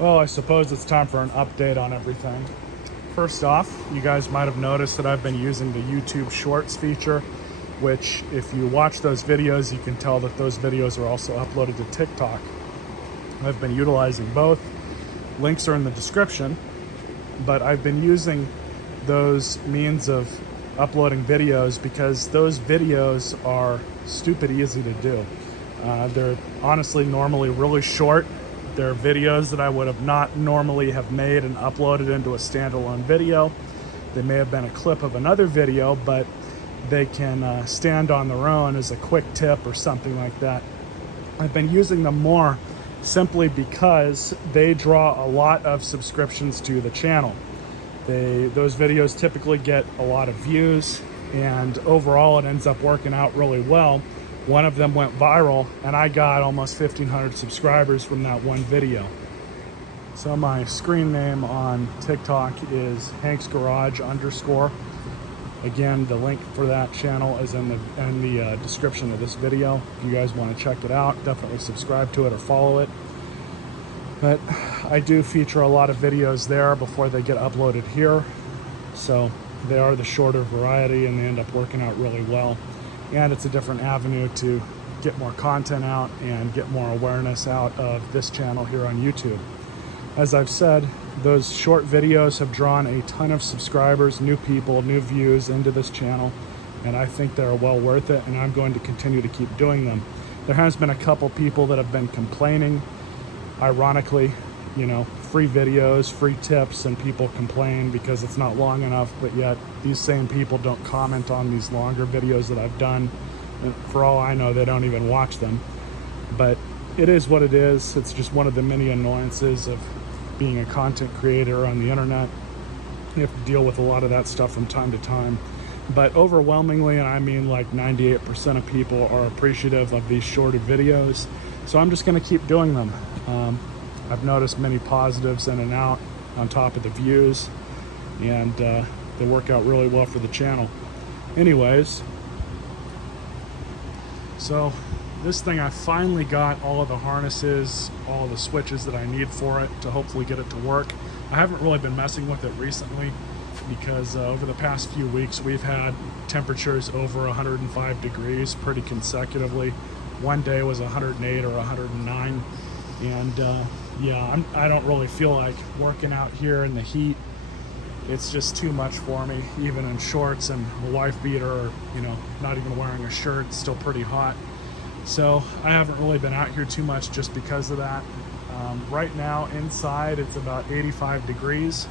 Well, I suppose it's time for an update on everything. First off, you guys might have noticed that I've been using the YouTube Shorts feature, which if you watch those videos, you can tell that those videos are also uploaded to TikTok. I've been utilizing both. Links are in the description, but I've been using those means of uploading videos because those videos are stupid easy to do. They're honestly normally really short. They're videos that I would have not normally have made and uploaded into a standalone video. They may have been a clip of another video, but they can stand on their own as a quick tip or something like that. I've been using them more simply because they draw a lot of subscriptions to the channel. Those videos typically get a lot of views, and overall it ends up working out really well. One of them went viral and I got almost 1,500 subscribers from that one video. So my screen name on TikTok is Hank's Garage _. Again, the link for that channel is in the description of this video. If you guys want to check it out, definitely subscribe to it or follow it. But I do feature a lot of videos there before they get uploaded here. So they are the shorter variety and they end up working out really well. And it's a different avenue to get more content out and get more awareness out of this channel here on YouTube. As I've said, those short videos have drawn a ton of subscribers, new people, new views into this channel, and I think they're well worth it, and I'm going to continue to keep doing them. There has been a couple people that have been complaining, ironically, you know, free videos, free tips, and people complain because it's not long enough, but yet these same people don't comment on these longer videos that I've done. And for all I know, they don't even watch them. But it is what it is. It's just one of the many annoyances of being a content creator on the internet. You have to deal with a lot of that stuff from time to time. But overwhelmingly, and I mean like 98% of people are appreciative of these shorter videos. So I'm just gonna keep doing them. I've noticed many positives in and out on top of the views, and they work out really well for the channel. Anyways, so this thing, I finally got all of the harnesses, all of the switches that I need for it to hopefully get it to work. I haven't really been messing with it recently because over the past few weeks we've had temperatures over 105 degrees pretty consecutively. One day was 108 or 109, and yeah, I don't really feel like working out here in the heat. It's just too much for me, even in shorts and a wife beater, or, you know, not even wearing a shirt. It's still pretty hot. So I haven't really been out here too much just because of that. Right now inside it's about 85 degrees.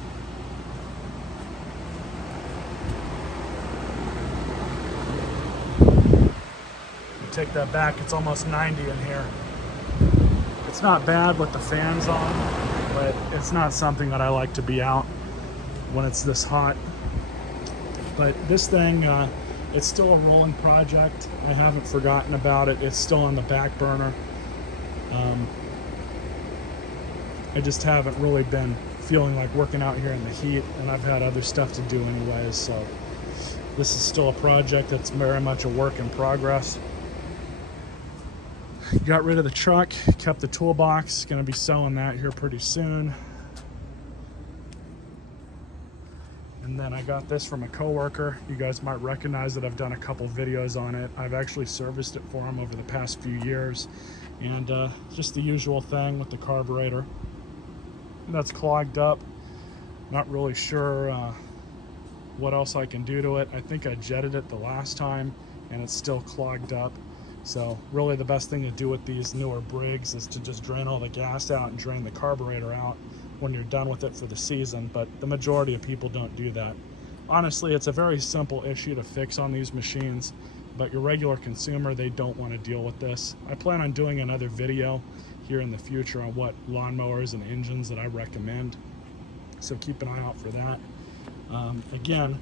Take that back, it's almost 90 in here. It's not bad with the fans on, but it's not something that I like to be out when it's this hot. But this thing, it's still a rolling project. I haven't forgotten about it. It's still on the back burner. I just haven't really been feeling like working out here in the heat, and I've had other stuff to do anyways, so this is still a project that's very much a work in progress. Got rid of the truck, kept the toolbox, gonna be selling that here pretty soon. And then I got this from a coworker. You guys might recognize that I've done a couple videos on it. I've actually serviced it for him over the past few years. And just the usual thing with the carburetor. That's clogged up. Not really sure what else I can do to it. I think I jetted it the last time and it's still clogged up. So really the best thing to do with these newer Briggs is to just drain all the gas out and drain the carburetor out when you're done with it for the season, but the majority of people don't do that. Honestly, it's a very simple issue to fix on these machines, but your regular consumer, they don't want to deal with this. I plan on doing another video here in the future on what lawnmowers and engines that I recommend, so keep an eye out for that. Again,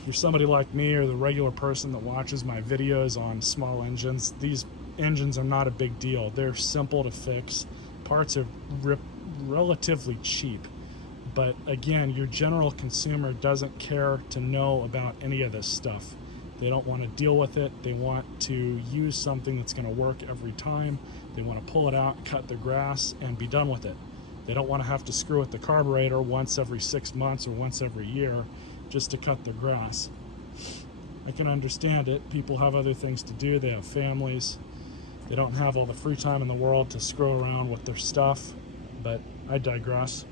if you're somebody like me or the regular person that watches my videos on small engines, these engines are not a big deal. They're simple to fix. Parts are relatively cheap, but again, your general consumer doesn't care to know about any of this stuff. They don't want to deal with it. They want to use something that's going to work every time. They want to pull it out, cut their grass, and be done with it. They don't want to have to screw with the carburetor once every 6 months or once every year just to cut their grass. I can understand it. People have other things to do. They have families. They don't have all the free time in the world to screw around with their stuff, but I digress.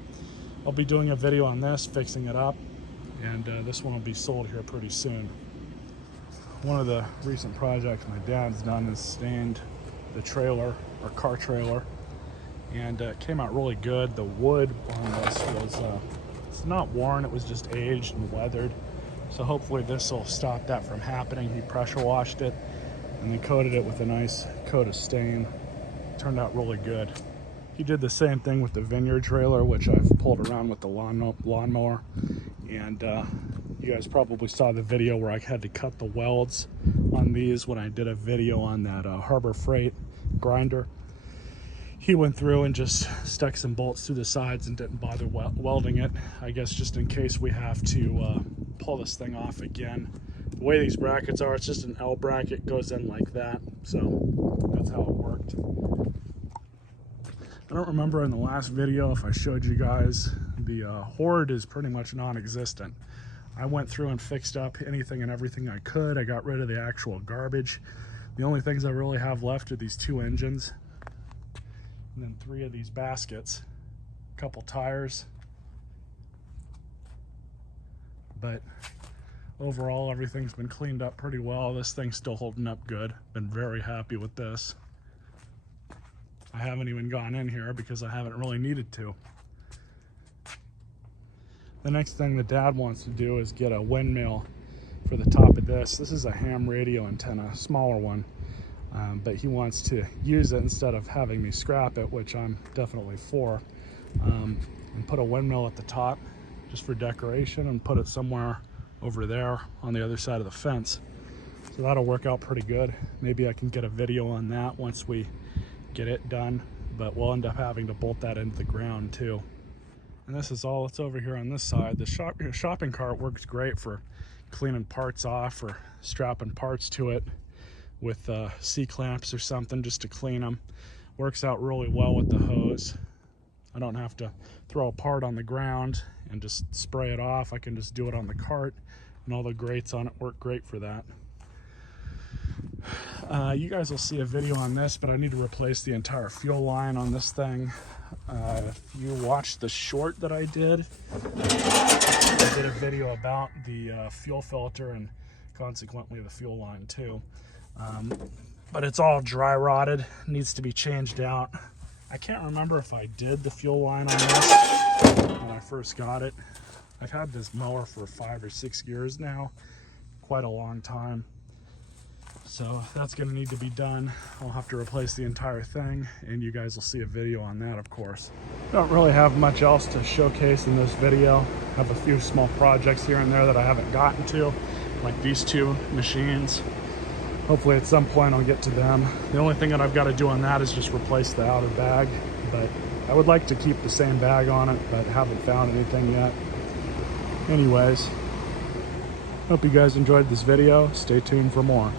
I'll be doing a video on this, fixing it up, and this one will be sold here pretty soon. One of the recent projects my dad's done is stained the trailer, or car trailer, and it came out really good. The wood on this was, it's not worn, it was just aged and weathered. So hopefully this will stop that from happening. He pressure washed it and then coated it with a nice coat of stain. Turned out really good. He did the same thing with the vineyard trailer, which I've pulled around with the lawnmower. And you guys probably saw the video where I had to cut the welds on these when I did a video on that Harbor Freight grinder. He went through and just stuck some bolts through the sides and didn't bother welding it. I guess just in case we have to pull this thing off again. The way these brackets are, it's just an L bracket, goes in like that. So that's how it worked. I don't remember in the last video if I showed you guys, the hoard is pretty much non-existent. I went through and fixed up anything and everything I could. I got rid of the actual garbage. The only things I really have left are these 2 engines, and then 3 of these baskets, a couple tires. But overall, everything's been cleaned up pretty well. This thing's still holding up good. Been very happy with this. I haven't even gone in here because I haven't really needed to. The next thing the dad wants to do is get a windmill for the top of this. This is a ham radio antenna, smaller one. But he wants to use it instead of having me scrap it, which I'm definitely for, and put a windmill at the top just for decoration and put it somewhere over there on the other side of the fence. So that'll work out pretty good. Maybe I can get a video on that once we get it done, but we'll end up having to bolt that into the ground too. And this is all that's over here on this side. The shopping cart works great for cleaning parts off or strapping parts to it with C-clamps or something just to clean them. Works out really well with the hose. I don't have to throw a part on the ground and just spray it off. I can just do it on the cart, and all the grates on it work great for that. You guys will see a video on this, but I need to replace the entire fuel line on this thing. If you watched the short that I did a video about the fuel filter and consequently the fuel line too. But it's all dry rotted, needs to be changed out. I can't remember if I did the fuel line on this when I first got it. I've had this mower for 5 or 6 years now, quite a long time. So that's gonna need to be done. I'll have to replace the entire thing, and you guys will see a video on that, of course. Don't really have much else to showcase in this video. I have a few small projects here and there that I haven't gotten to, like these 2 machines. Hopefully at some point I'll get to them. The only thing that I've got to do on that is just replace the outer bag, but I would like to keep the same bag on it, but haven't found anything yet. Anyways, hope you guys enjoyed this video. Stay tuned for more.